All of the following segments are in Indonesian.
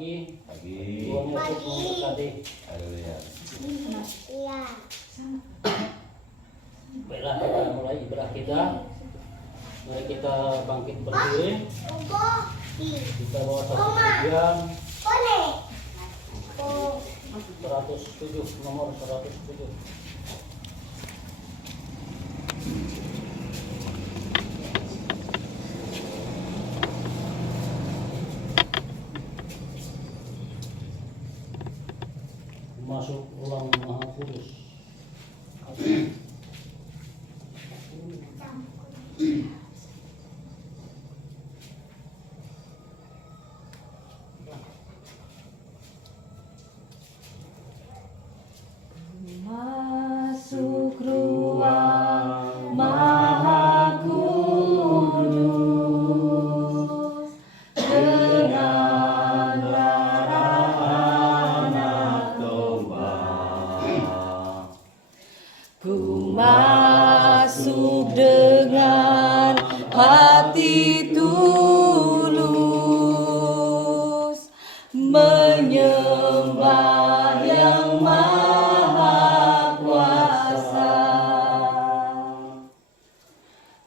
Pagi. Pagi. Haleluya. Iya. Baiklah, kita mulai ibadah kita. Mari kita bangkit berdiri. Kita bawa satu pujian 107, nomor 107. Masuk ruang Maha Kudus. Masuk ruang Maha Kudus dengan darah anak domba. Ku masuk dengan hati tulus menyembah yang Maha Kuasa.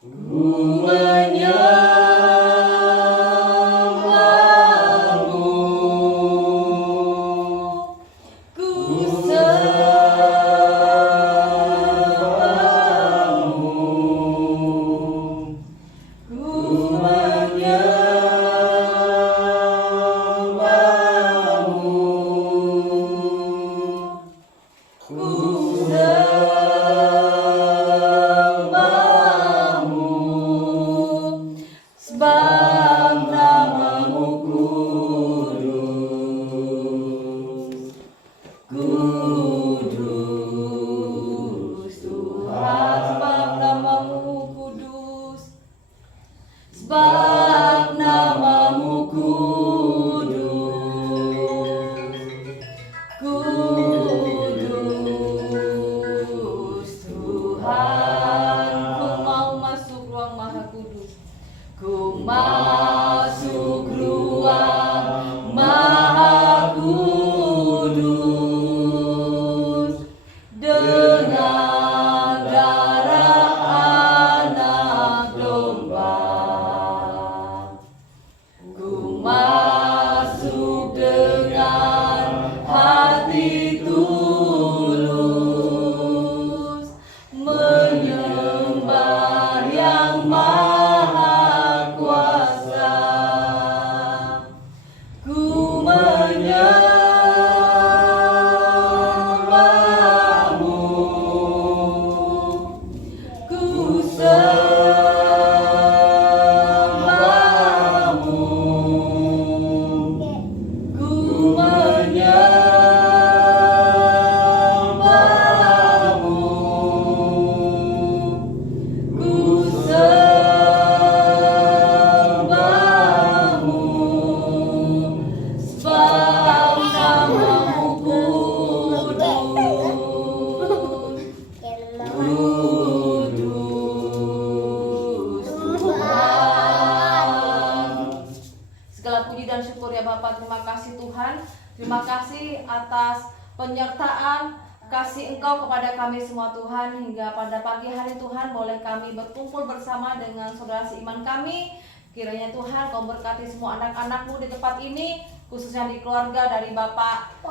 Ku menyembahmu, ku sembahmu, ku menyembahmu, ku sembahmu, sebab namamu kudus, kudus Tuhan, sebab namamu kudus, sebab namamu kudus, kudus Tuhan. Ku mau masuk ruang Maha Kudus, ku masuk ruang Maha Kudus dengan darah anak domba. Ku masuk dengan hati tulus menyembah yang Maha Kuasa. Ku menyembahmu, ku sembahmu, ku menyembahmu, ku sembahmu, sebab namamu kudus, kudus Tuhan. Segala puji dan syukur ya Bapak, terima kasih Tuhan. Terima kasih atas penyertaan kasih Engkau kepada kami semua Tuhan. Hingga pada pagi hari Tuhan boleh kami berkumpul bersama dengan saudara seiman kami. Kiranya Tuhan Kau berkati semua anak-anak-Mu di tempat ini, khususnya di keluarga dari Bapak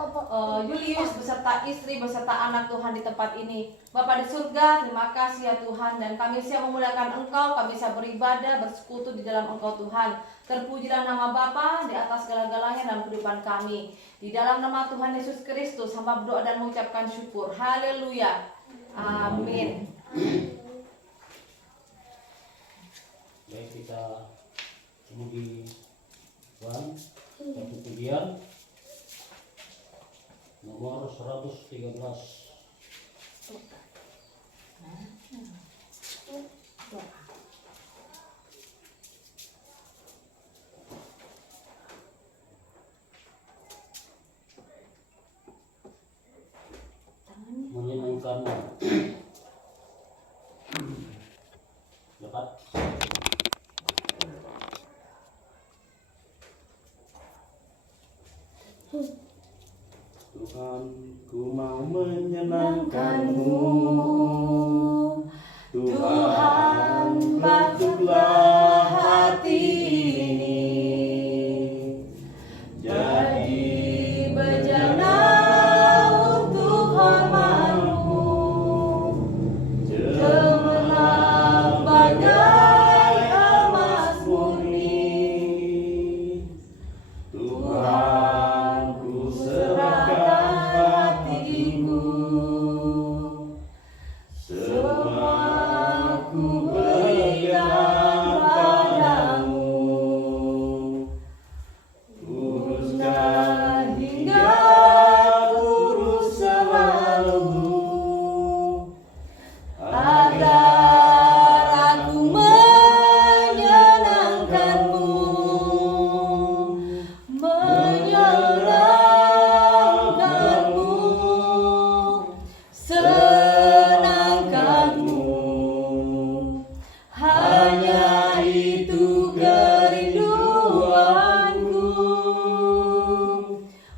Julius beserta istri beserta anak Tuhan di tempat ini. Bapak di surga, terima kasih ya Tuhan, dan kami siap memuliakan Engkau, kami siap beribadah, bersekutu di dalam Engkau Tuhan. Terpujilah nama Bapa di atas segala-galanya dalam kehidupan kami. Di dalam nama Tuhan Yesus Kristus, hamba berdoa dan mengucapkan syukur. Haleluya. Amin. Baik, kita kemudian satu pujian nomor 113. Menyenangkanmu. Dapat. Tuhan, ku mau menyenangkan-Mu. Tuhan, bentuklah hati ini jadi bejana untuk hormat-Mu, cemerlang bagai emas murni. Tuhan, ku serahkan hatiku, semua ku berikan padamu. Uruskan hingga urus selalu, agar aku menyenangkan-Mu, menyenangkan-Mu, senangkan-Mu. Hanya itu kerinduanku,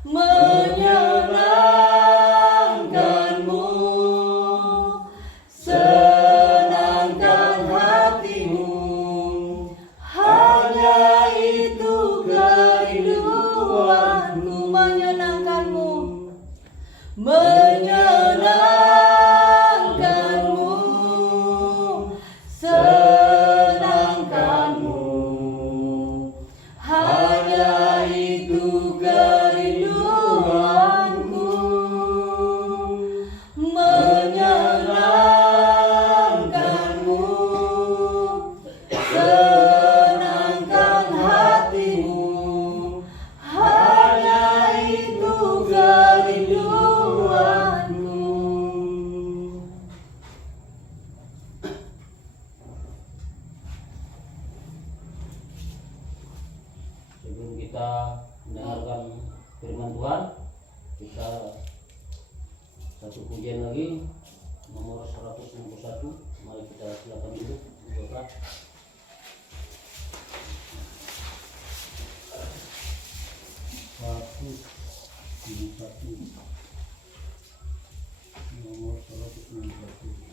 menyenangkan-Mu, senangkan hatimu. Hanya itu kerinduanku, menyenangkan-Mu, menyenangkan-Mu, senangkan-Mu. Hanya itu kerinduanku, menyenangkan-Mu, senangkan hatimu. Hanya itu kerinduanku. Sebelum kita mendengarkan firman Tuhan, kita satu pujian lagi nomor 161. Mari kita silakan duduk berdoa. Satu nomor 161.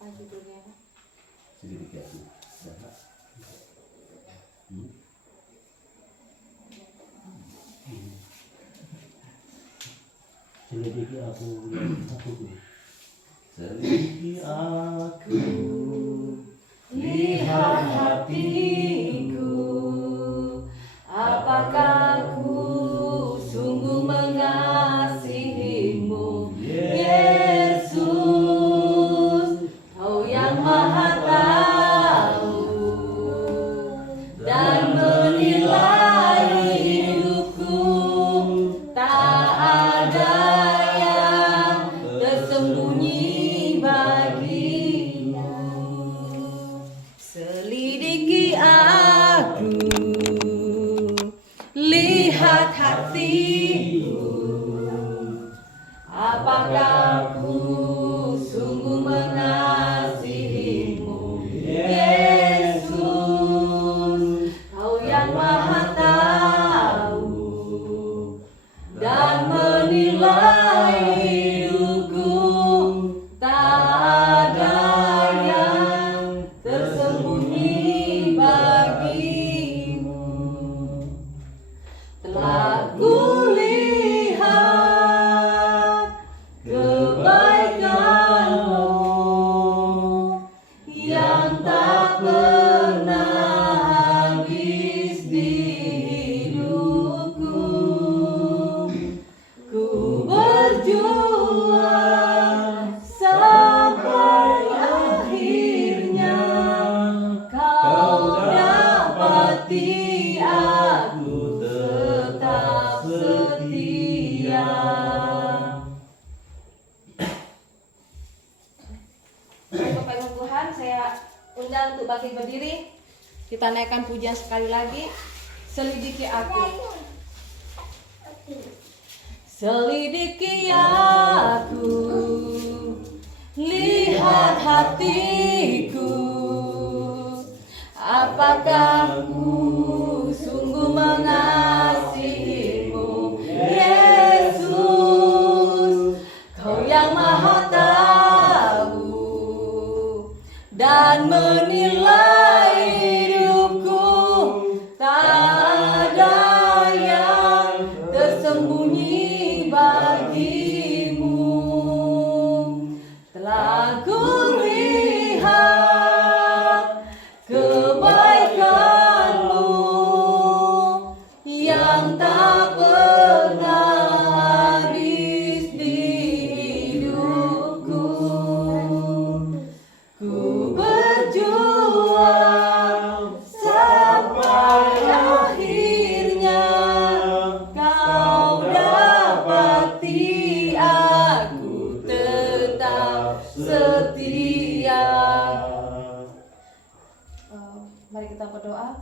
Apa judulnya? Sedikit ya. Selidiki aku tuh. Selidiki aku, Lihat hatiku, apakah ku sungguh mengasihi-Mu, Yesus, Kau yang Maha Tahu dan menilai hidupku. Tak ada yang tersembunyi bagimu. Selidiki aku, lihat hatiku, apakah ku sungguh mengasihi-Mu, Yesus, Kau yang Maha Tahu dan menilai hidupku. Tak ada yang tersembunyi bagimu. Telah kulihat kebaikan-Mu saya undang untuk bangkit berdiri. Kita naikkan pujian sekali lagi. Selidiki aku. Selidiki aku, lihat hatiku, apakah ku sungguh mengasihimu, Yesus, Kau yang maha tahu dan menilai hidupku, tak ada yang tersembunyi bagimu. Telah kulihat kebaikan-Mu yang tak pernah habis di hidupku. Ku berjuang sampai akhirnya Kau dapati aku tetap setia. Mari kita berdoa.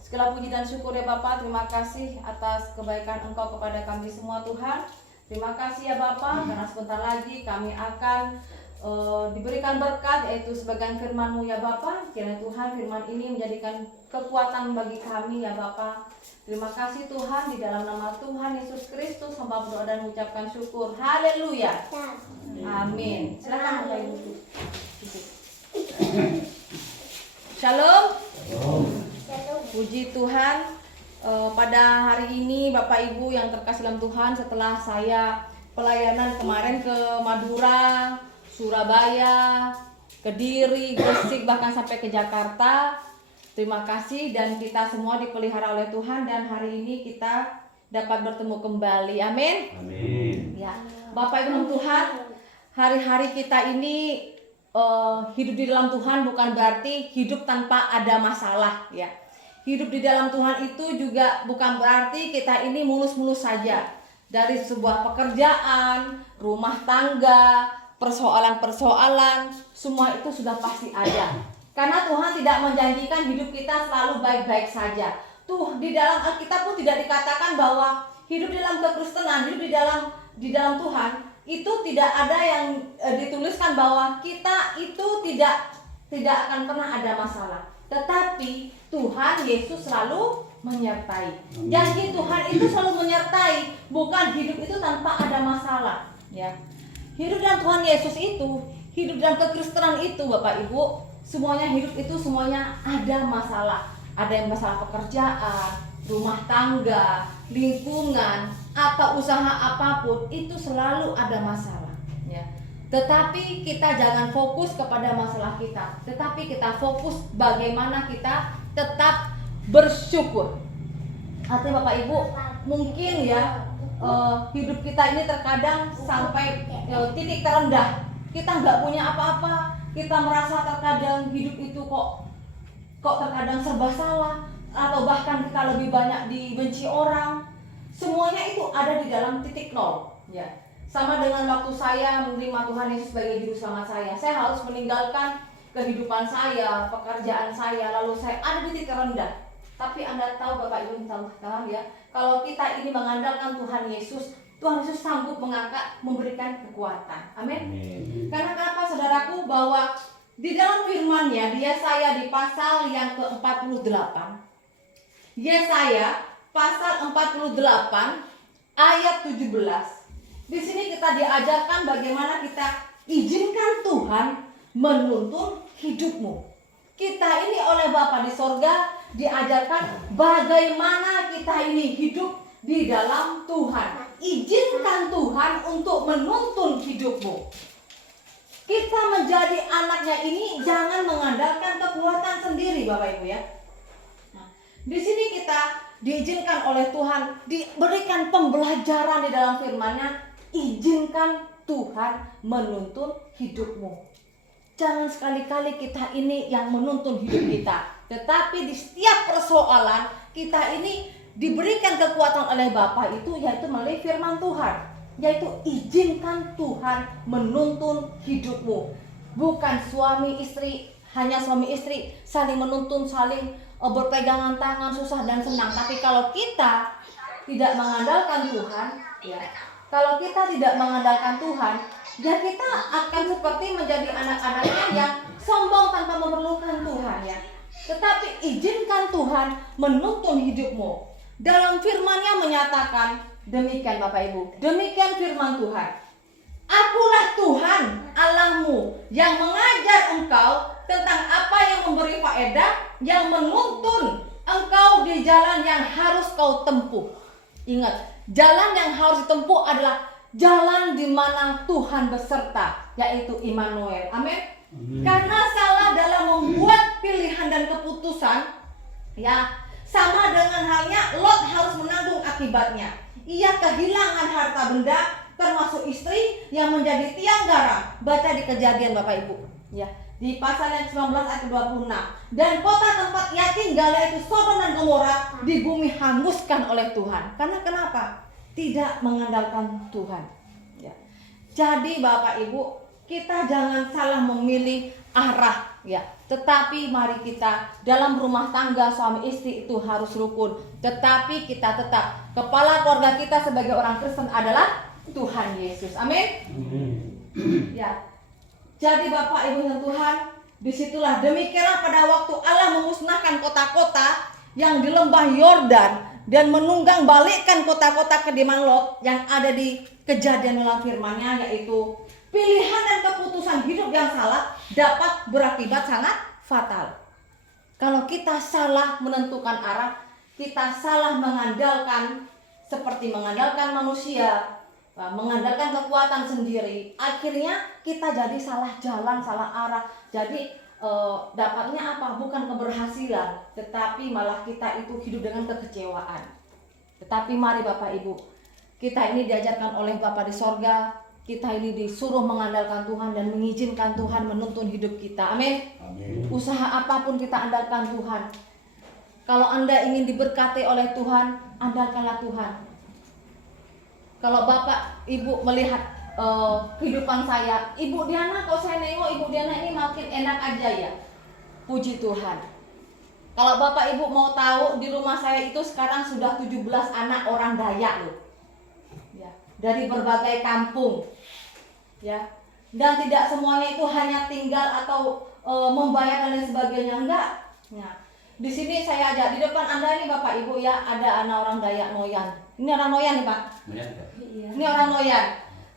Segala puji dan syukur ya Bapa, terima kasih atas kebaikan Engkau kepada kami semua Tuhan. Terima kasih ya Bapa, karena sebentar lagi kami akan diberikan berkat, yaitu sebagian firman-Mu ya Bapa. Kiranya Tuhan firman ini menjadikan kekuatan bagi kami ya Bapa. Terima kasih Tuhan, di dalam nama Tuhan Yesus Kristus hamba berdoa dan mengucapkan syukur. Haleluya. Amin. Silakan Bapak Ibu. Shalom. Puji Tuhan. Pada hari ini Bapak Ibu yang terkasih dalam Tuhan, setelah saya pelayanan kemarin ke Madura, Surabaya, Kediri, Gresik, bahkan sampai ke Jakarta. Terima kasih, dan kita semua dipelihara oleh Tuhan, dan hari ini kita dapat bertemu kembali. Amin. Amin. Ya, Bapak Ibu dalam Tuhan, hari-hari kita ini hidup di dalam Tuhan bukan berarti hidup tanpa ada masalah ya. Hidup di dalam Tuhan itu juga bukan berarti kita ini mulus-mulus saja. Dari sebuah pekerjaan, rumah tangga, persoalan-persoalan, semua itu sudah pasti ada. Karena Tuhan tidak menjanjikan hidup kita selalu baik-baik saja. Di dalam Alkitab pun tidak dikatakan bahwa hidup dalam kekristenan, hidup di dalam Tuhan itu tidak ada yang dituliskan bahwa kita itu tidak akan pernah ada masalah. Tetapi Tuhan Yesus selalu menyertai. Janji Tuhan itu selalu menyertai, bukan hidup itu tanpa ada masalah, ya. Hidup dalam Tuhan Yesus itu, hidup dalam kekristenan itu Bapak Ibu, semuanya hidup itu semuanya ada masalah. Ada yang masalah pekerjaan, rumah tangga, lingkungan, atau usaha apapun, itu selalu ada masalah, ya. Tetapi kita jangan fokus kepada masalah kita, tetapi kita fokus bagaimana kita tetap bersyukur. Artinya Bapak Ibu, mungkin ya hidup kita ini terkadang sampai titik terendah. Kita nggak punya apa-apa, kita merasa terkadang hidup itu kok terkadang serba salah, atau bahkan kita lebih banyak dibenci orang. Semuanya itu ada di dalam titik nol, ya. Sama dengan waktu saya menerima Tuhan Yesus sebagai juru selamat saya harus meninggalkan kehidupan saya, pekerjaan saya, lalu saya ada di titik terendah. Tapi Anda tahu Bapak Ibu tahu ya, kalau kita ini mengandalkan Tuhan Yesus sanggup memberikan kekuatan. Amin. Karena kenapa saudaraku, bahwa di dalam firman-Nya, Yesaya di pasal yang ke-48, Yesaya pasal 48 ayat 17. Di sini kita diajarkan bagaimana kita izinkan Tuhan menuntun hidupmu. Kita ini oleh Bapa di sorga diajarkan bagaimana kita ini hidup di dalam Tuhan. Izinkan Tuhan untuk menuntun hidupmu. Kita menjadi anaknya ini jangan mengandalkan kekuatan sendiri Bapak Ibu ya. Nah, di sini kita diizinkan oleh Tuhan, diberikan pembelajaran di dalam firman-Nya. Izinkan Tuhan menuntun hidupmu. Jangan sekali-kali kita ini yang menuntun hidup kita, tetapi di setiap persoalan kita ini diberikan kekuatan oleh Bapa itu, yaitu melalui firman Tuhan, yaitu izinkan Tuhan menuntun hidupmu. Bukan suami istri hanya suami istri saling menuntun, saling berpegangan tangan, susah dan senang. Tapi kalau kita tidak mengandalkan Tuhan, ya, kalau kita tidak mengandalkan Tuhan, ya kita akan seperti menjadi anak-anaknya yang sombong tanpa memerlukan Tuhan, ya. Tetapi izinkan Tuhan menuntun hidupmu. Dalam firman-Nya menyatakan demikian Bapak Ibu. Demikian firman Tuhan. Akulah Tuhan Allahmu yang mengajar engkau tentang apa yang memberi faedah, yang menuntun engkau di jalan yang harus kau tempuh. Ingat, jalan yang harus ditempuh adalah jalan di mana Tuhan beserta, yaitu Immanuel. Amin. Karena salah dalam membuat pilihan dan keputusan, ya, sama dengan halnya Lot harus menanggung akibatnya. Ia kehilangan harta benda, termasuk istri yang menjadi tiang garam. Baca di Kejadian Bapak Ibu, ya, di pasal yang 19 ayat 26. Dan kota tempat ia tinggal, yaitu Sodom dan Gomora, di bumi hanguskan oleh Tuhan. Karena kenapa? Tidak mengandalkan Tuhan, ya. Jadi Bapak Ibu, kita jangan salah memilih arah, ya. Tetapi mari kita dalam rumah tangga suami istri itu harus rukun. Tetapi kita tetap, kepala keluarga kita sebagai orang Kristen adalah Tuhan Yesus. Amin. Ya. Jadi Bapak Ibu yang Tuhan, disitulah demikianlah pada waktu Allah memusnahkan kota-kota yang di lembah Yordan dan menunggang balikkan kota-kota kediaman Lot yang ada di Kejadian dalam firman-Nya, yaitu pilihan dan keputusan hidup yang salah dapat berakibat sangat fatal. Kalau kita salah menentukan arah, kita salah mengandalkan seperti mengandalkan manusia, mengandalkan kekuatan sendiri, akhirnya kita jadi salah jalan, salah arah. Jadi dapatnya apa? Bukan keberhasilan, tetapi malah kita itu hidup dengan kekecewaan. Tetapi mari Bapak Ibu, kita ini diajarkan oleh Bapa di sorga, kita ini disuruh mengandalkan Tuhan dan mengizinkan Tuhan menuntun hidup kita. Amin. Amin. Usaha apapun kita andalkan Tuhan. Kalau Anda ingin diberkati oleh Tuhan, andalkanlah Tuhan. Kalau Bapak Ibu melihat kehidupan saya, Ibu Diana, kalau saya nengok Ibu Diana ini makin enak aja, ya. Puji Tuhan. Kalau Bapak Ibu mau tahu, di rumah saya itu sekarang sudah 17 anak orang Dayak loh. Ya, dari berbagai kampung. Ya. Dan tidak semuanya itu hanya tinggal atau membayar dan lain sebagainya, enggak. Ya. Di sini saya ajak di depan Anda ini Bapak Ibu, ya, ada anak orang Dayak Noyan. Ini orang Noyan nih Pak. Iya. Ini orang Noyan.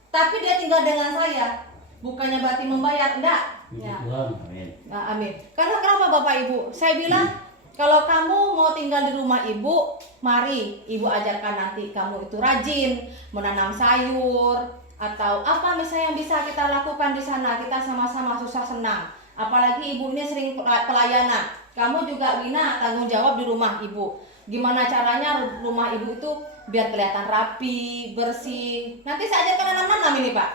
Tapi dia tinggal dengan saya. Bukannya berarti membayar, enggak. Ya. Amin. Nah, amin. Karena kenapa Bapak Ibu? Saya bilang kalau kamu mau tinggal di rumah Ibu, mari Ibu ajarkan nanti kamu itu rajin menanam sayur atau apa misalnya yang bisa kita lakukan di sana. Kita sama-sama susah senang. Apalagi Ibu ini sering pelayanan. Kamu juga Wina tanggung jawab di rumah Ibu. Gimana caranya rumah Ibu itu biar kelihatan rapi, bersih. Nanti saya ajarkan nanam-nanam ini Pak.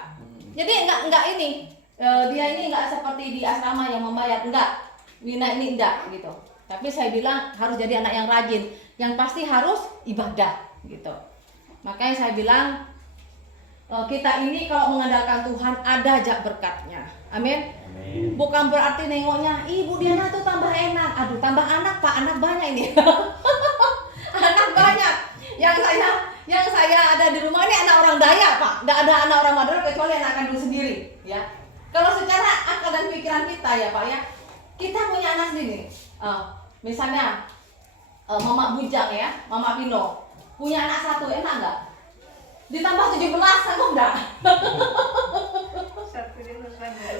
Jadi enggak ini. Dia ini enggak seperti di asrama yang membayar, enggak. Wina ini enggak gitu. Tapi saya bilang harus jadi anak yang rajin, yang pasti harus ibadah gitu. Makanya saya bilang kita ini kalau mengandalkan Tuhan ada aja berkatnya. Amin. Amin. Bukan berarti nengoknya Ibu Diana tuh tambah enak. Aduh, tambah anak Pak, anak banyak ini. Anak banyak. Yang saya ada di rumah ini anak orang Dayak Pak. Enggak ada anak orang Madura kecuali anak kandung sendiri, ya. Kalau secara akal dan pikiran kita ya Pak ya, kita punya anak sendiri. Misalnya Mama Bujang ya, Mama Pino punya anak satu, enak nggak? Ditambah 17, sanggup nggak?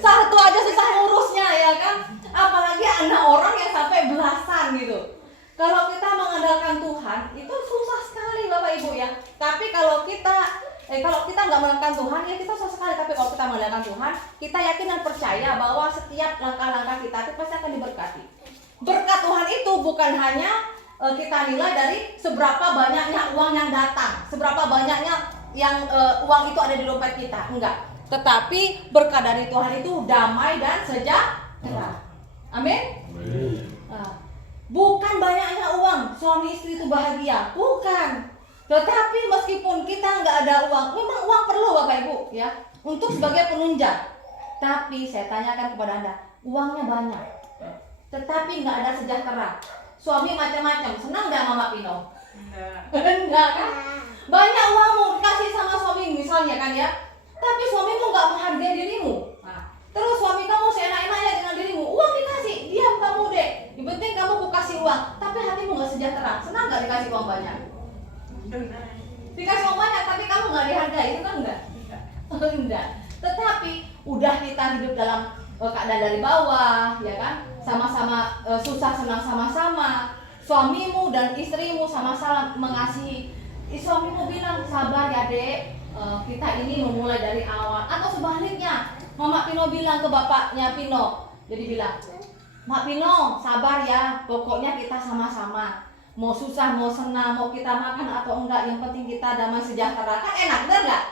Satu aja susah ngurusnya ya kan? Apalagi anak orang yang sampai belasan gitu. Kalau kita mengandalkan Tuhan itu susah sekali Bapak Ibu ya. Tapi kalau kita nggak mengandalkan Tuhan ya kita susah sekali. Tapi kalau kita mengandalkan Tuhan, kita yakin dan percaya bahwa setiap langkah-langkah kita itu pasti akan diberkati. Berkat Tuhan itu bukan hanya kita nilai dari seberapa banyaknya uang yang datang, seberapa banyaknya yang uang itu ada di dompet kita, enggak. Tetapi berkat dari Tuhan itu damai dan sejahtera. Amin. Bukan banyaknya uang suami istri itu bahagia, bukan. Tetapi meskipun kita nggak ada uang, memang uang perlu Bapak Ibu ya untuk sebagai penunjang. Tapi saya tanyakan kepada Anda, uangnya banyak, tetapi nggak ada sejahtera. Suami macam-macam, senang nggak Mama Pino? Enggak. Enggak kan? Banyak uangmu dikasih sama suami misalnya kan ya, tapi suamimu nggak menghargai dirimu. Nah, terus suami kamu seenak-enaknya dengan dirimu, uang dikasih, diam kamu deh. Yang penting kamu ku kasih uang, tapi hatimu nggak sejahtera. Senang nggak dikasih uang banyak? Enggak. Dikasih uang banyak, tapi kamu nggak dihargai, itu kan enggak? Enggak. Tetapi udah kita hidup dalam keadaan dari bawah, ya kan? Sama-sama susah senang sama-sama. Suamimu dan istrimu sama-sama mengasihi. Suamimu bilang sabar ya dek, kita ini memulai dari awal. Atau sebaliknya, Mama Pino bilang ke bapaknya Pino, jadi bilang, Mak Pino sabar ya, pokoknya kita sama-sama. Mau susah, mau senang, mau kita makan atau enggak, yang penting kita damai sejahtera. Kan enak, benar nggak?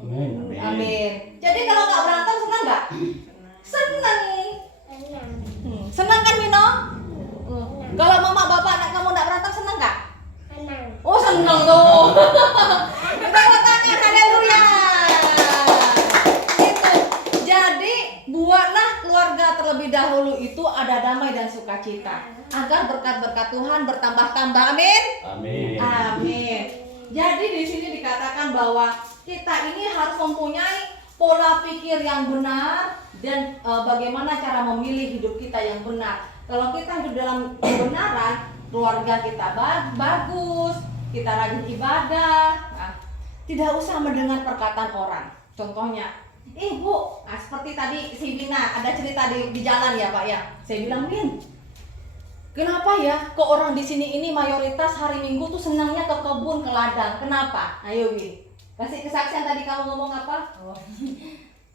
Amin. Amin. Jadi kalau nggak berantem senang nggak? Senang. Senang kan Mino? Kalau mama bapak anak kamu nggak berantem senang nggak? Oh senang tuh. Kita tangan, haleluya. Itu. Jadi buatlah keluarga terlebih dahulu itu ada damai dan sukacita, agar berkat-berkat Tuhan bertambah-tambah. Amin. Amin. Amin. Jadi di sini dikatakan bahwa kita ini harus mempunyai pola pikir yang benar dan bagaimana cara memilih hidup kita yang benar. Kalau kita hidup dalam kebenaran, keluarga kita bagus, kita rajin ibadah, nah, tidak usah mendengar perkataan orang. Contohnya, Bu, seperti tadi si Bina ada cerita di jalan ya Pak ya. Saya bilang, Bin, kenapa ya kok orang di sini ini mayoritas hari Minggu tuh senangnya ke kebun, ke ladang? Kenapa? Ayo Bin, kasih kesaksian. Tadi kamu ngomong apa? Oh,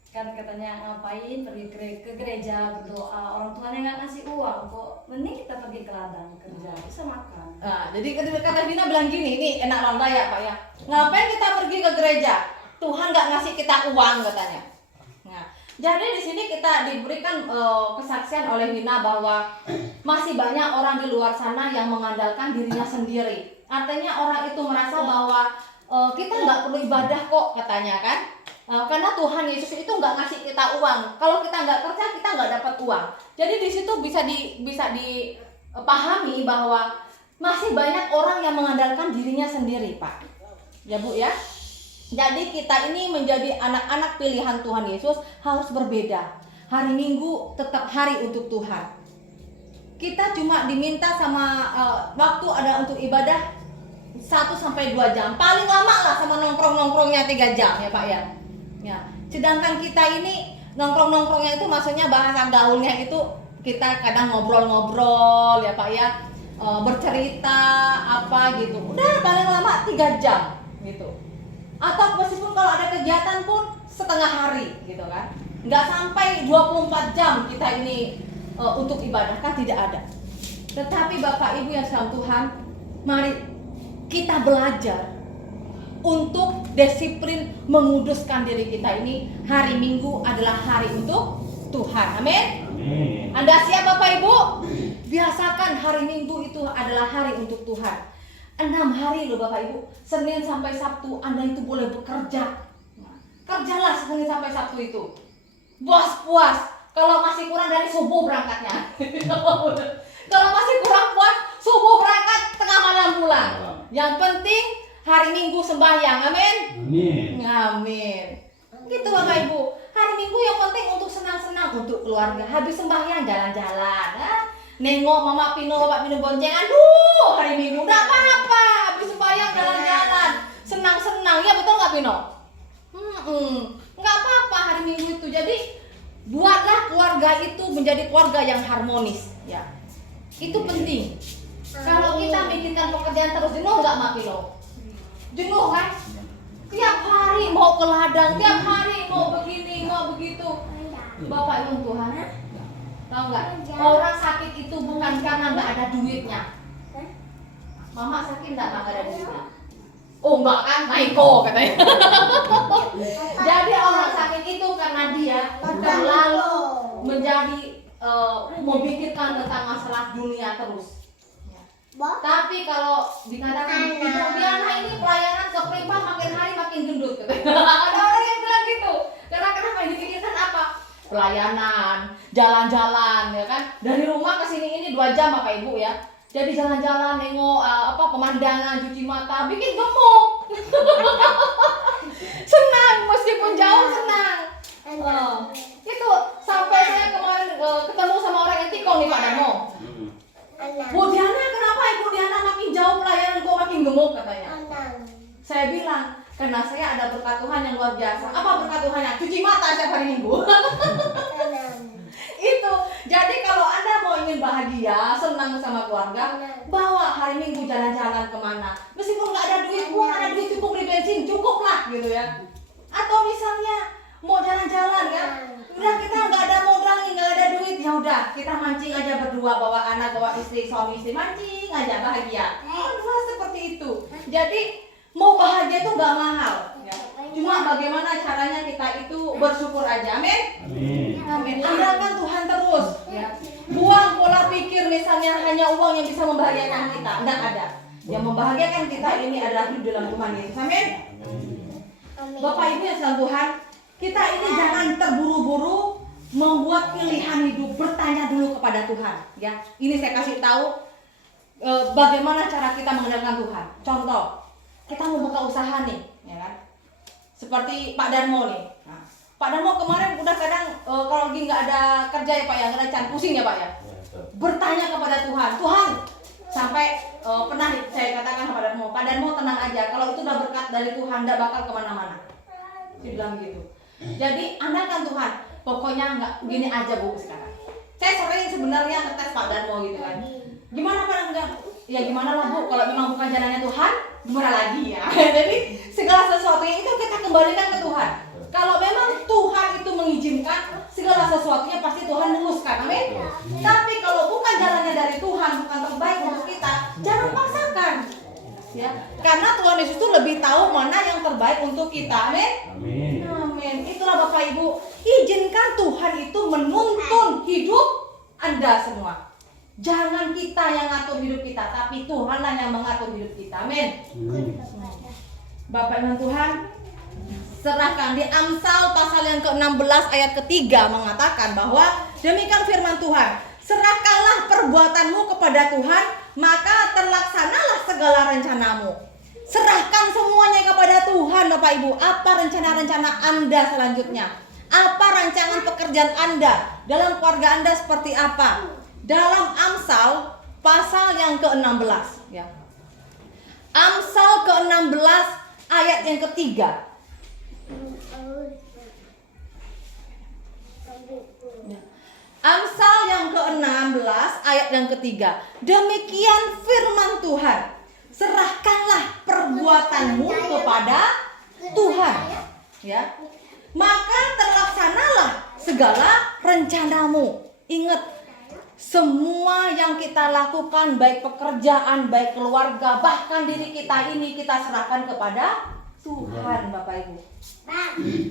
kan katanya ngapain pergi ke gereja berdoa, orang tuanya nggak ngasih uang kok, mending kita pergi ke ladang kerja bisa makan. Nah, jadi kata Bina bilang gini, ini enak landa ya Pak ya. Ngapain kita pergi ke gereja? Tuhan nggak ngasih kita uang katanya. Nah, jadi di sini kita diberikan kesaksian oleh Bina bahwa masih banyak orang di luar sana yang mengandalkan dirinya sendiri. Artinya orang itu merasa bahwa kita nggak perlu ibadah kok katanya kan. Karena Tuhan Yesus itu nggak ngasih kita uang. Kalau kita nggak kerja kita nggak dapat uang. Jadi di situ bisa dipahami bahwa masih banyak orang yang mengandalkan dirinya sendiri, Pak. Ya Bu ya. Jadi kita ini menjadi anak-anak pilihan Tuhan Yesus harus berbeda. Hari Minggu tetap hari untuk Tuhan. Kita cuma diminta sama waktu ada untuk ibadah 1-2 jam. Paling lama lah sama nongkrong-nongkrongnya 3 jam ya Pak ya. Ya, sedangkan kita ini nongkrong-nongkrongnya itu maksudnya bahasa gaulnya itu kita kadang ngobrol-ngobrol ya Pak ya, bercerita apa gitu. Udah paling lama 3 jam gitu. Atau meskipun kalau ada kegiatan pun setengah hari gitu kan. Nggak sampai 24 jam kita ini untuk ibadah, kan tidak ada. Tetapi Bapak Ibu yang dalam Tuhan, mari kita belajar untuk disiplin menguduskan diri kita ini. Hari Minggu adalah hari untuk Tuhan. Amin. Amin. Anda siap Bapak Ibu? Biasakan hari Minggu itu adalah hari untuk Tuhan. 6 hari loh Bapak Ibu, Senin sampai Sabtu Anda itu boleh bekerja. Kerjalah Senin sampai Sabtu itu. Puas-puas. Kalau masih kurang dari subuh berangkatnya. Kalau masih kurang puas, subuh berangkat, tengah malam pulang. Yang penting hari Minggu sembahyang. Amin. Amin. Amin. Gitu Bapak Ibu. Hari Minggu yang penting untuk senang-senang, untuk keluarga. Habis sembahyang jalan-jalan. Nengok Mama Pino, Bapak Pino bonceng. Aduh, hari Minggu udah apa-apa. Habis sembahyang jalan-jalan. Senang-senang. Ya betul nggak Pino? Nggak apa-apa hari Minggu itu. Jadi buatlah keluarga itu menjadi keluarga yang harmonis. Ya, itu penting. Kalau kita mikirkan pekerjaan terus, jenuh nggak Mak Pino? Jenuh kan? Tiap hari mau ke ladang, tiap hari mau begini, mau begitu. Bapak Ibu Tuhan, tahu nggak? Orang sakit itu bukan karena nggak ada duitnya. Mama sakit nggak ada duitnya? Oh enggak kan, Maiko katanya. Jadi orang sakit itu karena dia terlalu menjadi memikirkan tentang masalah dunia terus. Tapi kalau dikatakan Ibu Diana ini pelayanan ke Prima makin hari makin gendut. Ada orang yang bilang gitu. Karena kenapa yang dipikirkan apa? pelayanan, jalan-jalan ya kan. Dari rumah ke sini ini 2 jam Bapak Ibu ya. Jadi jalan-jalan nengok pemandangan, cuci mata, bikin gemuk. Senang meskipun jauh senang. Itu sampai saya kemarin ketemu sama orang yang tikung nih Pak Darmo. Bu Diana, kenapa Ibu Diana makin jauh pelayanan kok makin gemuk katanya. Saya bilang, karena saya ada berkat Tuhan yang luar biasa. Apa berkat Tuhannya? Cuci mata setiap hari Minggu. Itu. Jadi kalau Anda mau ingin bahagia, senang sama keluarga, bawa hari Minggu jalan-jalan kemana. Meskipun nggak ada duit, Bu, ada duit cukup di bensin, cukup lah gitu ya. Atau misalnya mau jalan-jalan ya, udah kita nggak ada modal nih, nggak ada duit, ya udah kita mancing aja berdua, bawa anak, bawa istri, suami istri, mancing aja bahagia. Berdua seperti itu. Jadi mau bahagia itu nggak mahal. Ya. Cuma bagaimana caranya kita itu bersyukur aja, amin. Amin. Andalkan Tuhan terus. Ya. Buang pola pikir misalnya hanya uang yang bisa membahagiakan kita, nggak ada. Yang membahagiakan kita ini adalah hidup dalam Tuhan Yesus, amin. Bapak Ibu yang dalam Tuhan, kita ini jangan terburu-buru membuat pilihan hidup, bertanya dulu kepada Tuhan. Ya, ini saya kasih tahu bagaimana cara kita mengandalkan Tuhan. Contoh, kita mau buka usaha nih, ya kan? Seperti Pak Darmo nih. Nah, Pak Darmo kemarin udah kadang kalau lagi nggak ada kerja ya Pak ya, nggak ada can pusing ya Pak ya. Bertanya kepada Tuhan, Tuhan, sampai pernah saya katakan kepada Darmo, Pak Darmo tenang aja, kalau itu udah berkat dari Tuhan, nggak bakal kemana-mana. Dia bilang gitu. Jadi andalkan Tuhan, pokoknya nggak gini aja Bu sekarang. Saya sering sebenarnya ngetes Pak Darmo gitu kan. Gimana Pak enggak? Ya gimana lah Bu, kalau memang bukan jalannya Tuhan, gimana lagi ya? Jadi segala sesuatunya itu kita kembalikan ke Tuhan. Kalau memang Tuhan itu mengizinkan, segala sesuatunya pasti Tuhan meneruskan, amin. Tapi kalau bukan jalannya dari Tuhan, bukan terbaik untuk kita, jangan paksakan. Ya, karena Tuhan Yesus itu lebih tahu mana yang terbaik untuk kita, amin. Amin. Itulah Bapak Ibu, izinkan Tuhan itu menuntun hidup Anda semua. Jangan kita yang ngatur hidup kita, tapi Tuhanlah yang mengatur hidup kita. Amin. Bapak Ibu Tuhan, serahkan. Di Amsal pasal yang ke-16 ayat ketiga mengatakan bahwa demikian firman Tuhan, serahkanlah perbuatanmu kepada Tuhan, maka terlaksanalah segala rencanamu. Serahkan semuanya kepada Tuhan Bapak Ibu. Apa rencana-rencana Anda selanjutnya? Apa rancangan pekerjaan Anda? Dalam keluarga Anda seperti apa? Dalam Amsal pasal yang ke-16 ya. Amsal ke-16 ayat yang ketiga. Amsal yang ke-16 ayat yang ketiga. Demikian firman Tuhan, serahkanlah perbuatanmu kepada Tuhan ya. Maka terlaksanalah segala rencanamu. Ingat, semua yang kita lakukan, baik pekerjaan, baik keluarga, bahkan diri kita ini, kita serahkan kepada Tuhan Bapak Ibu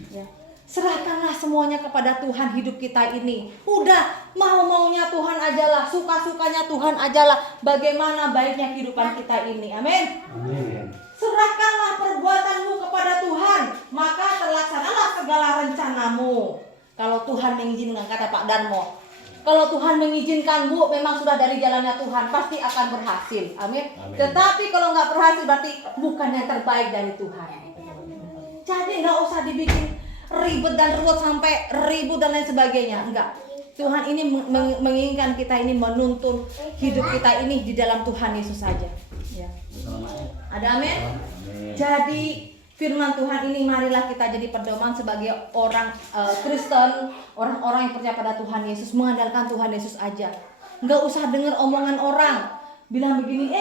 ya. Serahkanlah semuanya kepada Tuhan hidup kita ini. Udah, mau-maunya Tuhan ajalah, suka-sukanya Tuhan ajalah, bagaimana baiknya kehidupan kita ini, amin. Serahkanlah perbuatanmu kepada Tuhan, maka terlaksanalah segala rencanamu. Kalau Tuhan mengizinkan, kata Pak Darmo, kalau Tuhan mengizinkan Bu, memang sudah dari jalannya Tuhan, pasti akan berhasil. Amin. Tetapi kalau nggak berhasil, berarti bukan yang terbaik dari Tuhan. Jadi nggak usah dibikin ribet dan ruwet sampai ribut dan lain sebagainya. Enggak. Tuhan ini menginginkan kita ini menuntun hidup kita ini di dalam Tuhan Yesus saja. Ya. Ada amin? Jadi firman Tuhan ini marilah kita jadi pedoman sebagai orang Kristen, orang-orang yang percaya pada Tuhan Yesus, mengandalkan Tuhan Yesus aja. Enggak usah dengar omongan orang bilang begini,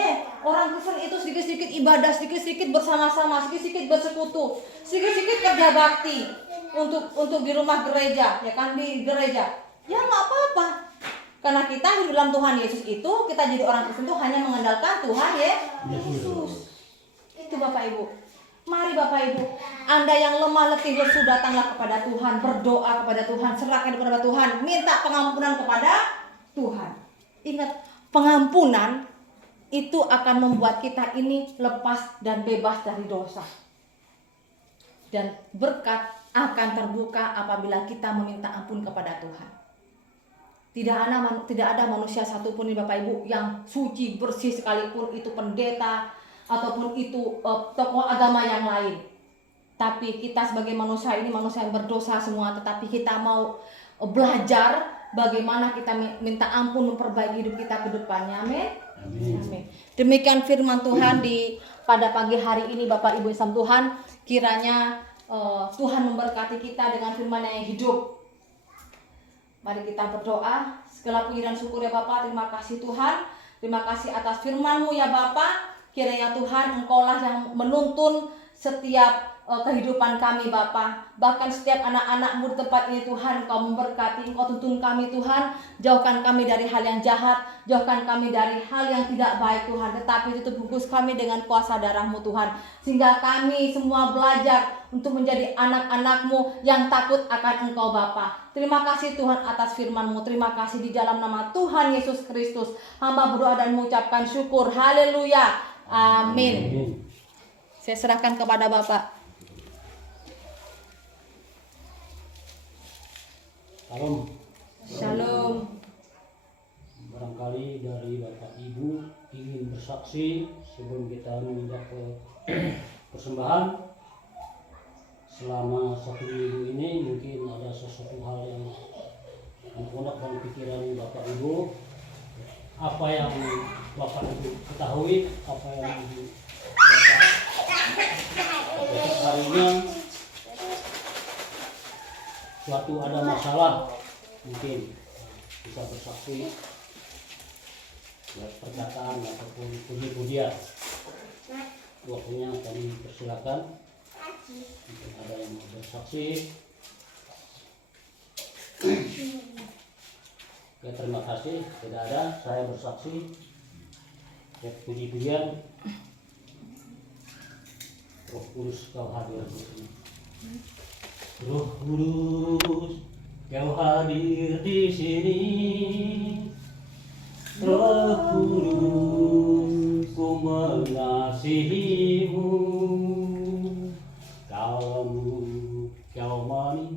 orang Kristen itu sedikit-sedikit ibadah, sedikit-sedikit bersama-sama, sedikit-sedikit bersekutu, sedikit-sedikit kerja bakti untuk di rumah gereja, ya kan, di gereja. Ya nggak apa-apa. Karena kita hidup dalam Tuhan Yesus itu, kita jadi orang Kristen itu hanya mengandalkan Tuhan Yesus. Itu Bapak Ibu. Mari Bapak Ibu, Anda yang lemah letih lesu, datanglah kepada Tuhan, berdoa kepada Tuhan, serahkan kepada Tuhan, minta pengampunan kepada Tuhan. Ingat, pengampunan itu akan membuat kita ini lepas dan bebas dari dosa. Dan berkat akan terbuka apabila kita meminta ampun kepada Tuhan. Tidak ada manusia satupun nih Bapak Ibu yang suci bersih, sekalipun itu pendeta ataupun itu tokoh agama yang lain. Tapi kita sebagai manusia ini manusia yang berdosa semua, tetapi kita mau belajar bagaimana kita minta ampun, memperbaiki hidup kita ke depannya. Amin. Amin. Demikian firman Tuhan pada pagi hari ini Bapak Ibu Islam Tuhan. Kiranya Tuhan memberkati kita dengan firman yang hidup. Mari kita berdoa. Segala puji dan syukur ya Bapa, terima kasih Tuhan. Terima kasih atas firman-Mu ya Bapa. Kiranya Tuhan Engkaulah yang menuntun setiap kehidupan kami Bapa. Bahkan setiap anak-anak-Mu di tempat ini Tuhan, Engkau memberkati, Engkau tuntun kami Tuhan. Jauhkan kami dari hal yang jahat, jauhkan kami dari hal yang tidak baik Tuhan. Tetapi tutup bungkus kami dengan kuasa darah-Mu Tuhan. Sehingga kami semua belajar untuk menjadi anak-anak-Mu yang takut akan Engkau Bapa. Terima kasih Tuhan atas firman-Mu. Terima kasih di dalam nama Tuhan Yesus Kristus. Hamba berdoa dan mengucapkan syukur. Haleluya. Amin. Saya serahkan kepada Bapak. Salam. Shalom. Barangkali dari Bapak Ibu ingin bersaksi sebelum kita menginjak ke persembahan. Selama 1 minggu ini mungkin ada sesuatu hal yang mengkonak dalam pikiran Bapak Ibu. Apa yang Bapak Ibu ketahui, apa yang Bapak harinya suatu ada masalah, mungkin bisa bersaksi lewat perkataan ataupun puji-pujian. Waktunya kami persilakan. Mungkin ada yang mau bersaksi. Ya, terima kasih. Tidak ada, saya bersaksi. Ya, puji-pujian. Roh Kudus Kau hadir di sini. Roh Kudus Kau hadir di sini. Roh Kudus Ku mengasihi-Mu. Kau manis,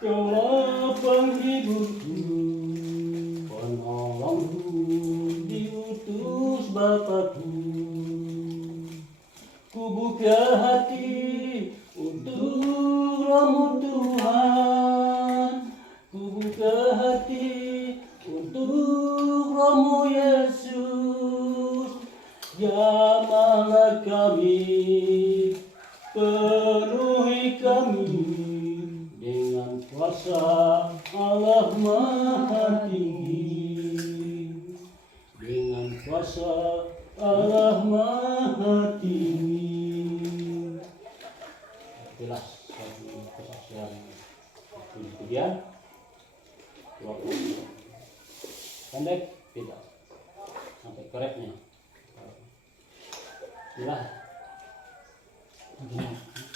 Kaulah penghiburku, penolongku, diutus Bapakku. Ku buka hati untuk Roh-Mu Tuhan, ku buka hati untuk Roh-Mu Yesus. Jamahlah kami, penuhi kami dengan kuasa Allah Maha Tinggi, dengan kuasa Allah Maha Tinggi. Jelas satu kesaksian puji-pujian. Waktu pendek tidak sampai keretnya. Itulah.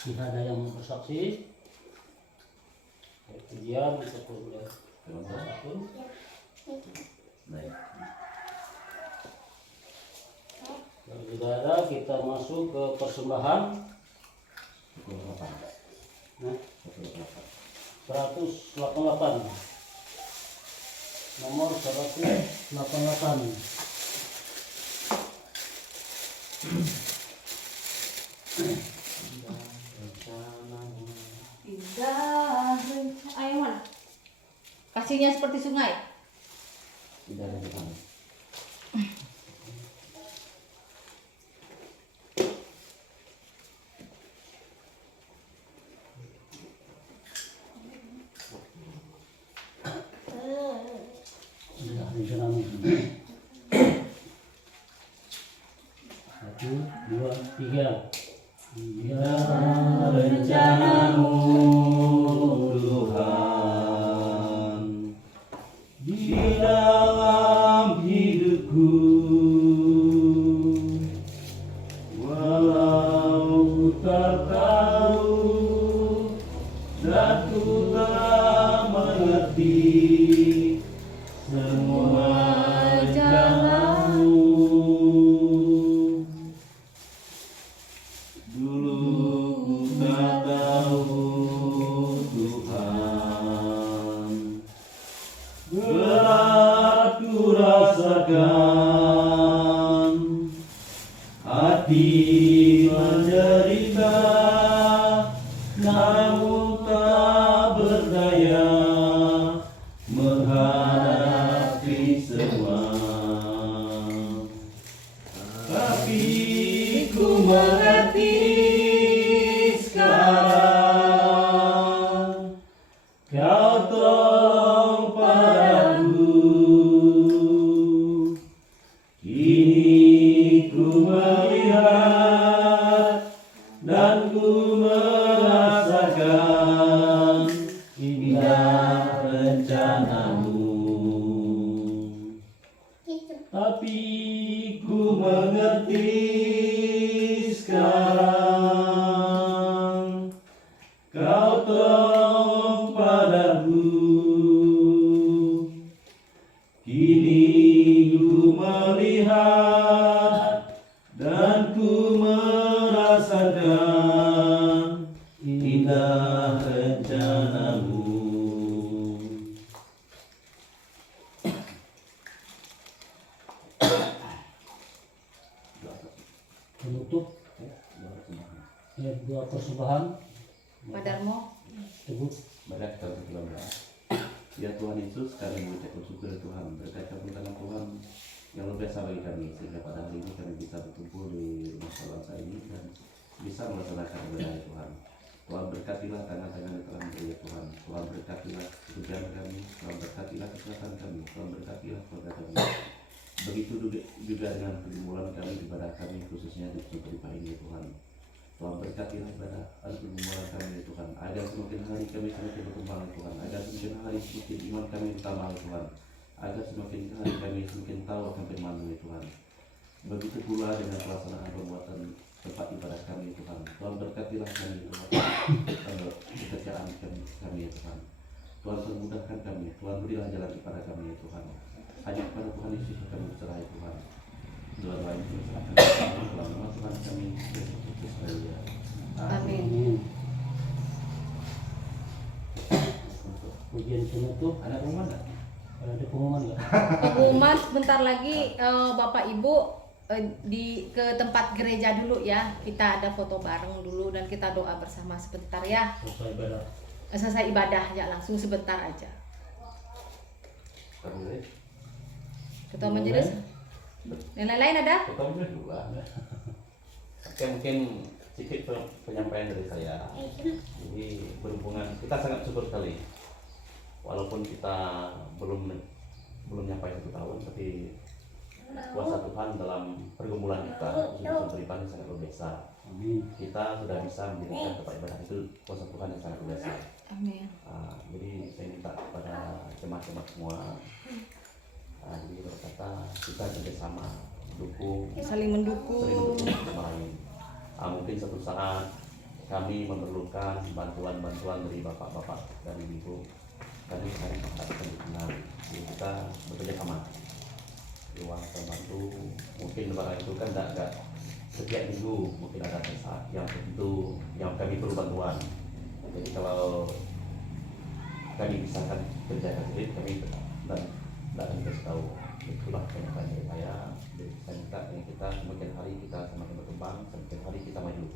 Jika ada yang mau bersaksi, pujian ataupun apapun. Baik. Kalau tidak ada, kita masuk ke persembahan. Nah, 188. Nomor 188. Indah. Ayo mana? Kasihnya seperti sungai. Tidak ada di sana. Sudah rencana. 1, 2, 3. Ya rencana-Mu Tuhan di dalam hidupku, walau tak tahu dan ku tak mengerti semua jalan-Mu. Dulu ku tak tahu saya menghadapi semua, tapi ku mengerti sekarang kau tolong padaku. Kini ku melihat dan ku merasakan indah rencanamu, tapi ku mengerti sekarang kau tolong padaku. Kini ku melihat dan ku merasakan indah rencanamu. Penutup ayat 2 persembahan Pak Darmo. teguh. Mari kita berdoa. Ya Tuhan Yesus, kami mengucapkan syukur ya Tuhan, berkat tangan Tuhan yang luar biasa bagi kami, sehingga pada hari ini kami bisa berkumpul di rumah bangsa ini dan bisa melaksanakan ibadah Tuhan. Tuhan berkatilah tangan-tangan yang telah memberi ya Tuhan. Tuhan berkatilah pekerjaan kami, Tuhan berkatilah kesehatan kami, Tuhan berkatilah keluarga kami. Begitu juga dengan pergumulan kami, ibadah kami khususnya di Super ini ya Tuhan. Tuhan berkatilah ibadah pergumulan kami ya Tuhan, agar semakin hari kami semakin berkembang ya Tuhan, agar semakin hari semakin iman kami bertambah ya Tuhan, agar semakin hari kami semakin tahu akan firman-Mu ya Tuhan. Begitu pula dengan pelaksanaan perbuatan tempat ibadah kami ya Tuhan. Tuhan berkatilah kami ya Tuhan, pekerjaan kami ya Tuhan. Tuhan permudahkan kami, Tuhan berilah jalan kepada kami ya Tuhan. Hanya kepada Tuhan Yesus kami berserah ya Tuhan. Doa lain kami serahkan dalam nama Tuhan kami Yesus Kristus. Haleluya. Amin. Pujian penutup. Ada pengumuman nggak? Ada pengumuman nggak? Pengumuman sebentar lagi Bapak Ibu ke tempat gereja dulu ya. Kita ada foto bareng dulu dan kita doa bersama sebentar ya. Selesai ibadah. Selesai ibadah ya, langsung sebentar aja. Terus Ketua Majelis. Yang lain-lain ada? Ketua Majelis dua. Oke, mungkin sedikit penyampaian dari saya. Jadi berhubungan, kita sangat syukur sekali. Walaupun kita belum nyampai 1 tahun, tapi kuasa Tuhan dalam pergumulan kita khususnya beribadah sangat luar biasa. Amin. Kita sudah bisa mendirikan tempat ibadah, itu kuasa Tuhan yang sangat luar biasa. Amin. Jadi saya minta kepada jemaat-jemaat semua, jadi berkata kita kerjasama, Saling mendukung. sama lain. Mungkin suatu saat kami memerlukan bantuan-bantuan dari bapak-bapak dan ibu, kami akan mendapatkan dukungan. Jadi kita bekerja sama, ruang membantu. Mungkin lebaran itu kan tidak setiap minggu, mungkin ada saat yang tertentu yang kami perlu bantuan. Jadi kalau kami bisa kan kerjakan sendiri, kami tidak akan kasih tahu. Itulah kenyataan dari saya. Jadi saya minta yang kita semakin hari kita semakin berkembang, semakin hari kita maju.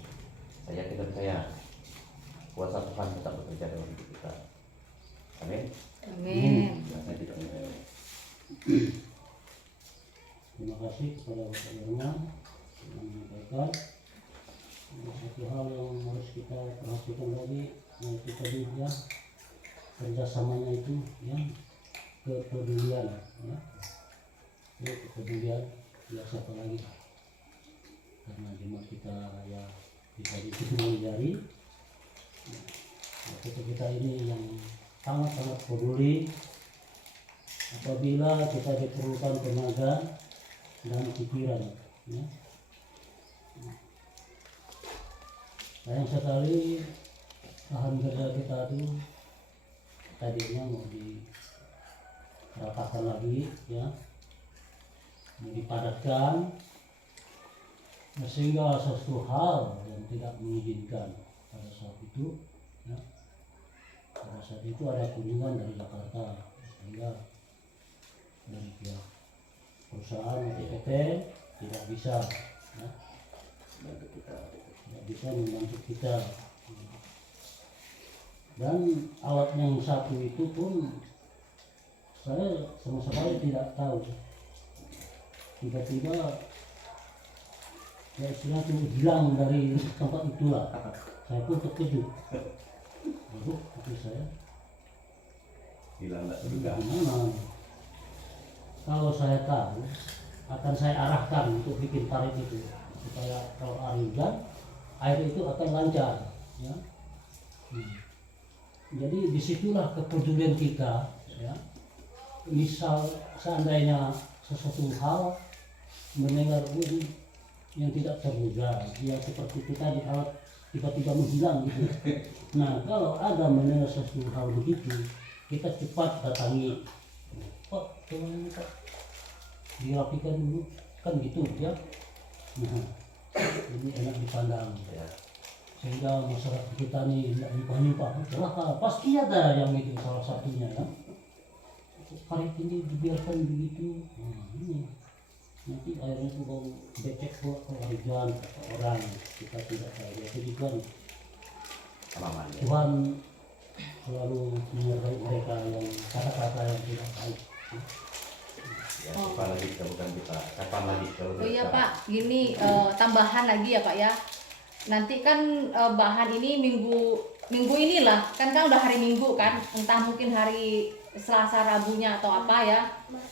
Saya yakin dan percaya kuasa Tuhan tetap bekerja dalam hidup kita. Amin. Amin. Saya tidak mengenai. Terima kasih kepada Bapak Darmo yang menyampaikan. Satu hal yang harus kita perhatikan lagi, yaitu tadi ya, kerjasamanya itu ya, kepedulian ya. Kepedulian ya, siapa lagi, karena jemaat kita ya kita dihitung jari ya, kita ini yang sangat-sangat peduli apabila kita diperlukan tenaga dan pikiran ya. Sayang sekali lahan kerja kita itu tadinya mau diratakan lagi ya, mau dipadatkan, sehingga sesuatu hal yang tidak mengizinkan pada saat itu ya. Pada saat itu ada kunjungan dari Jakarta, sehingga dari pihak perusahaan PT tidak bisa ya, tidak bisa membantu kita. Dan alat yang satu itu pun saya sama sekali tidak tahu. Tiba-tiba ya istilahnya itu hilang dari tempat itulah. Saya pun terkejut. Lalu itu saya Hilang nggak terduga. gimana? Kalau saya tahu akan saya arahkan untuk bikin parit itu supaya kalau hari hujan air itu akan lancar, ya. Jadi disitulah kepedulian kita, ya. Misal seandainya sesuatu hal mendengar bunyi yang tidak terduga, ya seperti kita di alat tiba-tiba menghilang gitu. Nah kalau ada mendengar sesuatu hal begitu, kita cepat datangi. Pak, tolong ini Pak, dirapikan dulu, kan gitu ya. Nah, ini enak dipandang ya. Sehingga masyarakat kita nih tidak nyumpah-nyumpah, celaka pasti ada yang itu salah satunya ya. Parit ini dibiarkan begitu, nah, ini nanti airnya itu bau becek buat hujan kata orang, kita tidak tahu ya. Jadi Tuhan selalu menyertai mereka yang kata-kata yang tidak baik. Ya, kapan lagi kita bukan kita, kapan lagi kalau Oh iya kita- Pak, gini tambahan lagi ya Pak ya. Nanti kan bahan ini minggu inilah, kan udah hari Minggu kan, entah mungkin hari Selasa Rabunya atau apa ya.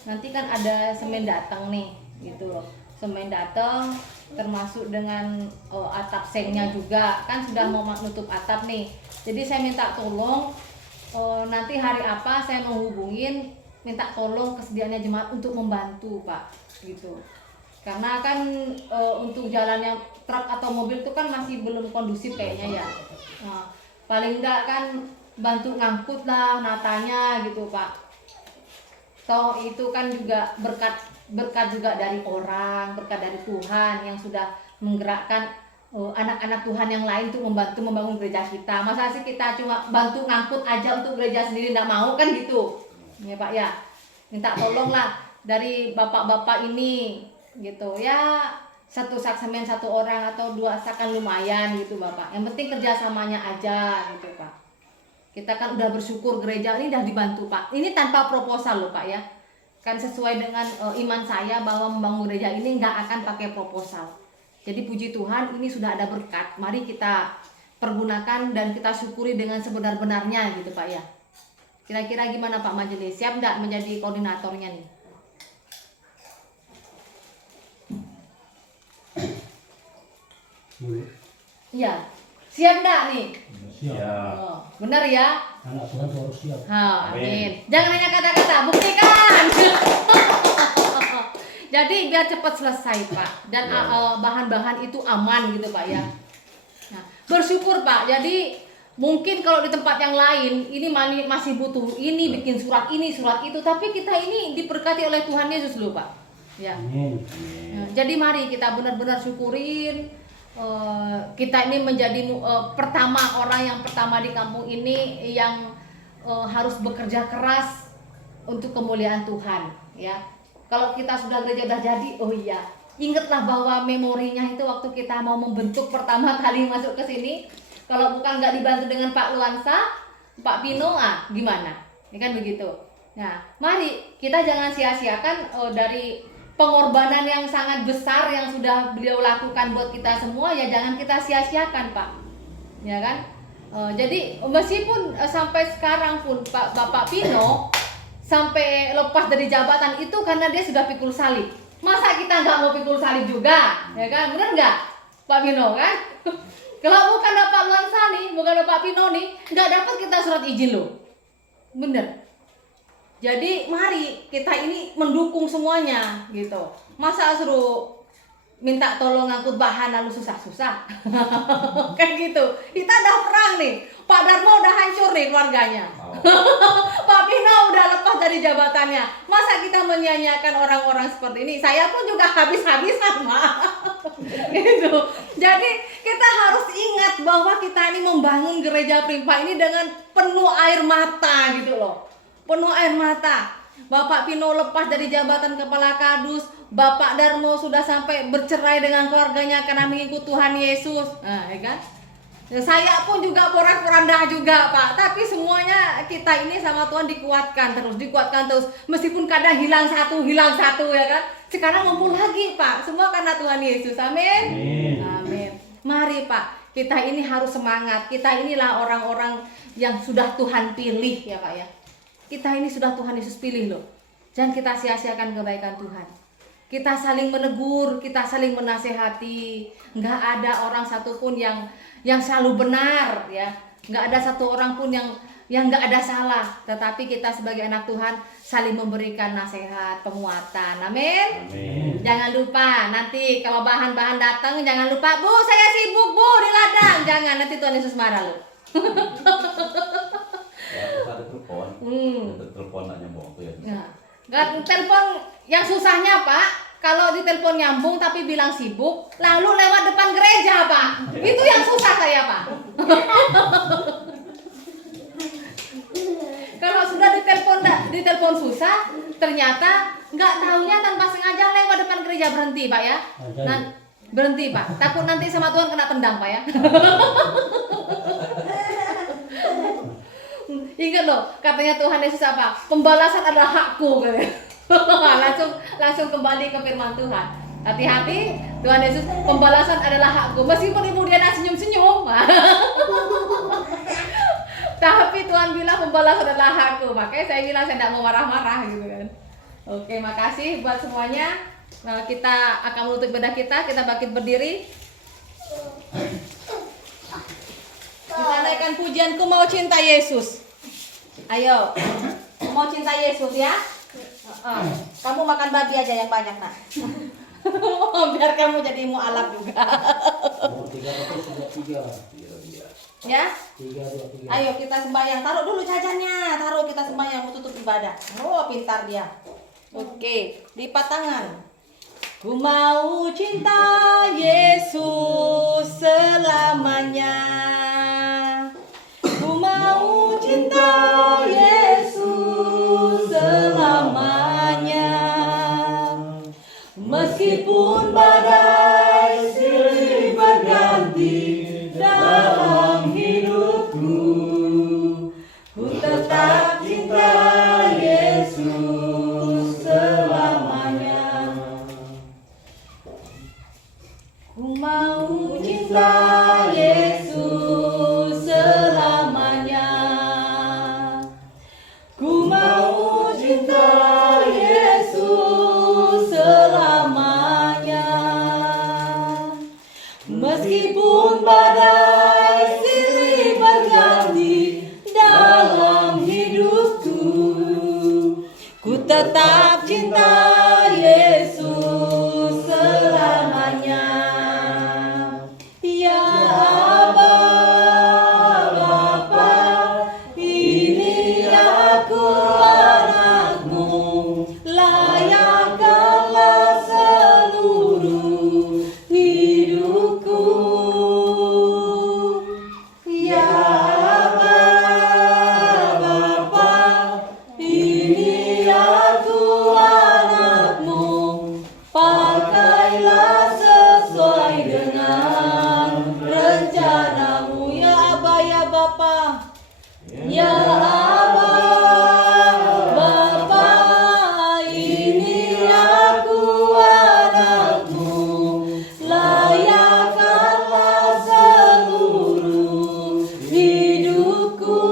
Nanti kan ada semen datang nih, gitu loh. Semen datang, termasuk dengan atap sengnya juga, kan sudah mau nutup atap nih. Jadi saya minta tolong nanti hari apa saya menghubungin, minta tolong kesediaannya jemaat untuk membantu Pak, gitu. Karena kan untuk jalannya truk atau mobil itu kan masih belum kondusif kayaknya ya. Nah, paling enggak kan bantu ngangkut lah natanya gitu Pak. Toh itu kan juga berkat juga dari orang, berkat dari Tuhan yang sudah menggerakkan anak-anak Tuhan yang lain untuk membantu membangun gereja kita. Masa sih kita cuma bantu ngangkut aja untuk gereja sendiri enggak mau kan gitu. Ya Pak ya. Minta tolonglah dari bapak-bapak ini gitu ya, satu sak semen satu orang atau dua sak kan lumayan gitu Bapak. Yang penting kerjasamanya aja gitu Pak. Kita kan udah bersyukur gereja ini udah dibantu Pak. Ini tanpa proposal loh Pak ya. Kan sesuai dengan iman saya bahwa membangun gereja ini nggak akan pakai proposal. Jadi puji Tuhan ini sudah ada berkat. Mari kita pergunakan dan kita syukuri dengan sebenar-benarnya gitu Pak ya. Kira-kira gimana Pak Majelis? Siap nggak menjadi koordinatornya nih? Iya. Siap nggak nih? Siap. Ya, Oh, benar ya? Anak Tuhan harus siap. Amin. Jangan hanya kata-kata, buktikan. Jadi biar cepat selesai Pak. Dan bahan-bahan itu aman gitu Pak ya. Nah, bersyukur Pak. Jadi mungkin kalau di tempat yang lain ini masih butuh ini, bikin surat ini, surat itu. Tapi kita ini diberkati oleh Tuhan Yesus loh Pak. Ya. Amin. Nah, jadi mari kita benar-benar syukurin. Kita ini menjadi pertama orang yang pertama di kampung ini yang harus bekerja keras untuk kemuliaan Tuhan ya. Kalau kita sudah gereja udah jadi, oh iya, ingatlah bahwa memorinya itu waktu kita mau membentuk pertama kali masuk ke sini, kalau bukan nggak dibantu dengan Pak Luansa, Pak Pino, gimana? Ini kan begitu. Nah, mari kita jangan sia-siakan dari pengorbanan yang sangat besar yang sudah beliau lakukan buat kita semua, ya jangan kita sia-siakan Pak, ya kan? Jadi meskipun sampai sekarang pun Bapak Pino sampai lepas dari jabatan itu karena dia sudah pikul salib. Masa kita nggak mau pikul salib juga, ya kan? Bener nggak Pak Pino kan? Kalau bukan Bapak Luansa nih, bukan Bapak Pino nih, nggak dapat kita surat izin loh, bener. Jadi mari kita ini mendukung semuanya gitu. Masa suruh minta tolong ngangkut bahan lalu susah-susah. Kayak gitu. Kita udah perang nih. Pak Darmo udah hancur nih keluarganya. Pak Pino udah lepas dari jabatannya. Masa kita menyia-nyiakan orang-orang seperti ini? Saya pun juga habis-habisan, gitu. Jadi kita harus ingat bahwa kita ini membangun gereja Primpa ini dengan penuh air mata gitu loh. Penuh air mata. Bapak Pino lepas dari jabatan kepala kadus, Bapak Darmo sudah sampai bercerai dengan keluarganya karena mengikut Tuhan Yesus. Nah, ya kan? Saya pun juga porak-poranda juga Pak, tapi semuanya kita ini sama Tuhan dikuatkan terus, meskipun kadang hilang satu ya kan. Sekarang ngumpul lagi Pak, semua karena Tuhan Yesus, amin. Amin. Mari Pak, kita ini harus semangat, kita inilah orang-orang yang sudah Tuhan pilih ya Pak ya. Kita ini sudah Tuhan Yesus pilih loh, jangan kita sia-siakan kebaikan Tuhan. Kita saling menegur, kita saling menasehati. Nggak ada orang satupun yang selalu benar ya. Nggak ada satu orang pun yang nggak ada salah. Tetapi kita sebagai anak Tuhan saling memberikan nasihat, penguatan. Amin. Amin. Jangan lupa nanti kalau bahan-bahan datang, jangan lupa, Bu saya sibuk Bu di ladang. Jangan, nanti Tuhan Yesus marah loh. Ya, terus ada telepon. Ada telepon nak nyambung tuh ya. Nggak, telepon yang susahnya Pak, kalau di telepon nyambung tapi bilang sibuk, lalu lewat depan gereja Pak. Itu yang susah saya Pak. Kalau sudah ditelepon susah, ternyata nggak taunya tanpa sengaja lewat depan gereja, berhenti Pak ya. Berhenti Pak. Takut nanti sama Tuhan kena tendang Pak ya. Ingat loh, katanya Tuhan Yesus apa? Pembalasan adalah hakku katanya. langsung kembali ke firman Tuhan. Hati-hati, Tuhan Yesus, pembalasan adalah hakku. Meskipun ibu dia nak senyum-senyum, tapi Tuhan bilang pembalasan adalah hakku. Makanya saya bilang saya tidak mau marah-marah gitu kan. Oke, makasih buat semuanya. Nah, kita akan menutup ibadah kita bangkit berdiri. Kita naikkan pujian Ku Mau Cinta Yesus. Ayo, mau cinta Yesus ya. Kamu makan babi aja yang banyak nak. Biar kamu jadi mualaf juga. 3 Ya. 3. Ayo kita sembahyang. Taruh dulu jajannya. Kita sembahyang mau tutup ibadah. Oh pintar dia. Oke, lipat tangan. Ku mau cinta Yesus selamanya. Ku mau cinta Yesus selamanya. Meskipun badai silih berganti dalam hidupku, ku tetap cinta Yesus selamanya. Ku mau cinta Yesus selamanya. Ku mau cinta Yesus selamanya. Meskipun badai silih berganti dalam hidupku, ku tetap cinta Yesus selamanya. Ya Aba, Bapa, ini aku anakmu, layakkanlah seluruh hidupku. Ya Aba, Bapa, ini aku anakmu, pakailah sesuai dengan rencanamu. Ya Aba, ya Bapa, ya Aba, Bapa, ini aku anakmu, layakkanlah seluruh hidupku.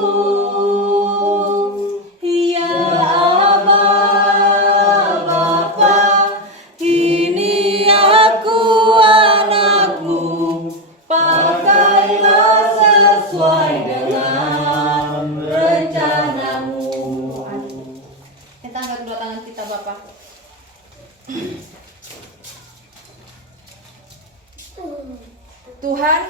Ya Aba, Bapa, ini aku anakmu, pakailah sesuai dengan rencanamu. Kita angkat kedua tangan kita Bapak. Tuhan,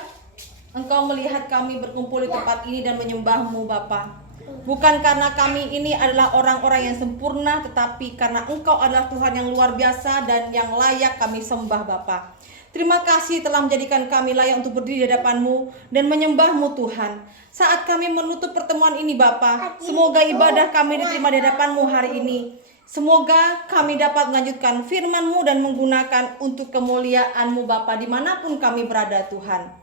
Engkau melihat kami berkumpul di tempat ini dan menyembah-Mu Bapa. Bukan karena kami ini adalah orang-orang yang sempurna, tetapi karena Engkau adalah Tuhan yang luar biasa dan yang layak kami sembah Bapa. Terima kasih telah menjadikan kami layak untuk berdiri di hadapan-Mu dan menyembah-Mu Tuhan. Saat kami menutup pertemuan ini Bapa, semoga ibadah kami diterima di hadapan-Mu hari ini. Semoga kami dapat melanjutkan firman-Mu dan menggunakan untuk kemuliaan-Mu Bapa dimanapun kami berada Tuhan.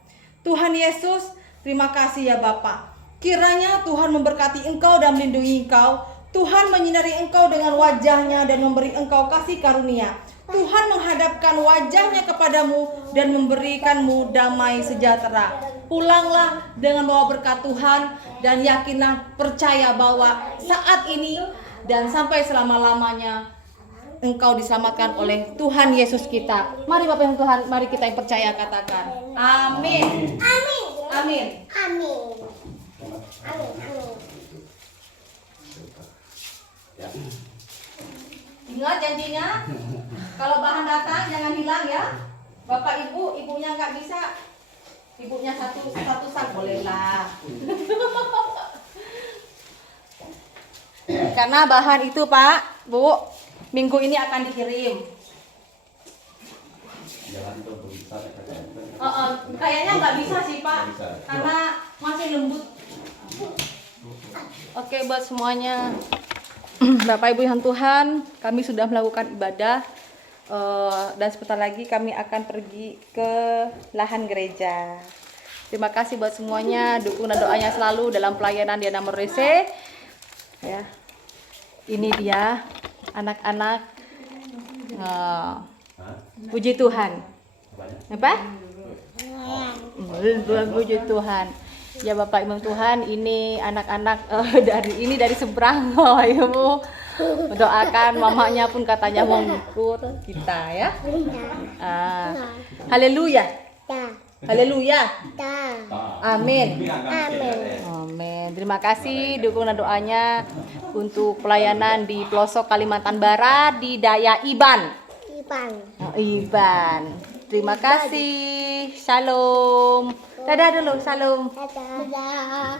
Tuhan Yesus, Terima kasih ya Bapak. Kiranya Tuhan memberkati engkau dan melindungi engkau. Tuhan menyinari engkau dengan wajahnya dan memberi engkau kasih karunia. Tuhan menghadapkan wajahnya kepadamu dan memberikanmu damai sejahtera. Pulanglah dengan bawa berkat Tuhan dan yakinlah, percaya bahwa saat ini dan sampai selama-lamanya engkau diselamatkan oleh Tuhan Yesus kita. Mari Bapak yang Tuhan, mari kita yang percaya katakan amin. Amin. Amin. Amin. Amin. Ya. Ingat janjinya, kalau bahan datang jangan hilang ya. Bapak ibu, ibunya nggak bisa, ibunya satu sak bolehlah. Karena bahan itu Pak, Bu, minggu ini akan dikirim. Jangan terlalu besar ya, Kak. Kayaknya nggak bisa sih Pak, Nggak bisa. karena masih lembut. Oke buat semuanya, Bapak Ibu yang Tuhan, kami sudah melakukan ibadah dan sebentar lagi kami akan pergi ke lahan gereja. Terima kasih buat semuanya, dukungan doanya selalu dalam pelayanan Diana Merese. Ya, ini dia anak-anak. Puji Tuhan. Apa? Puji Tuhan. Ya Bapak Ibu Tuhan, ini anak-anak dari seberang, Ibu doakan, mamanya pun katanya mau ikut kita ya. Haleluya. Haleluya. Amin. Amin. Terima kasih dukungan doanya untuk pelayanan di pelosok Kalimantan Barat di Daya Iban. Iban. Terima kasih. Shalom. Dadah dulu, shalom. Dadah.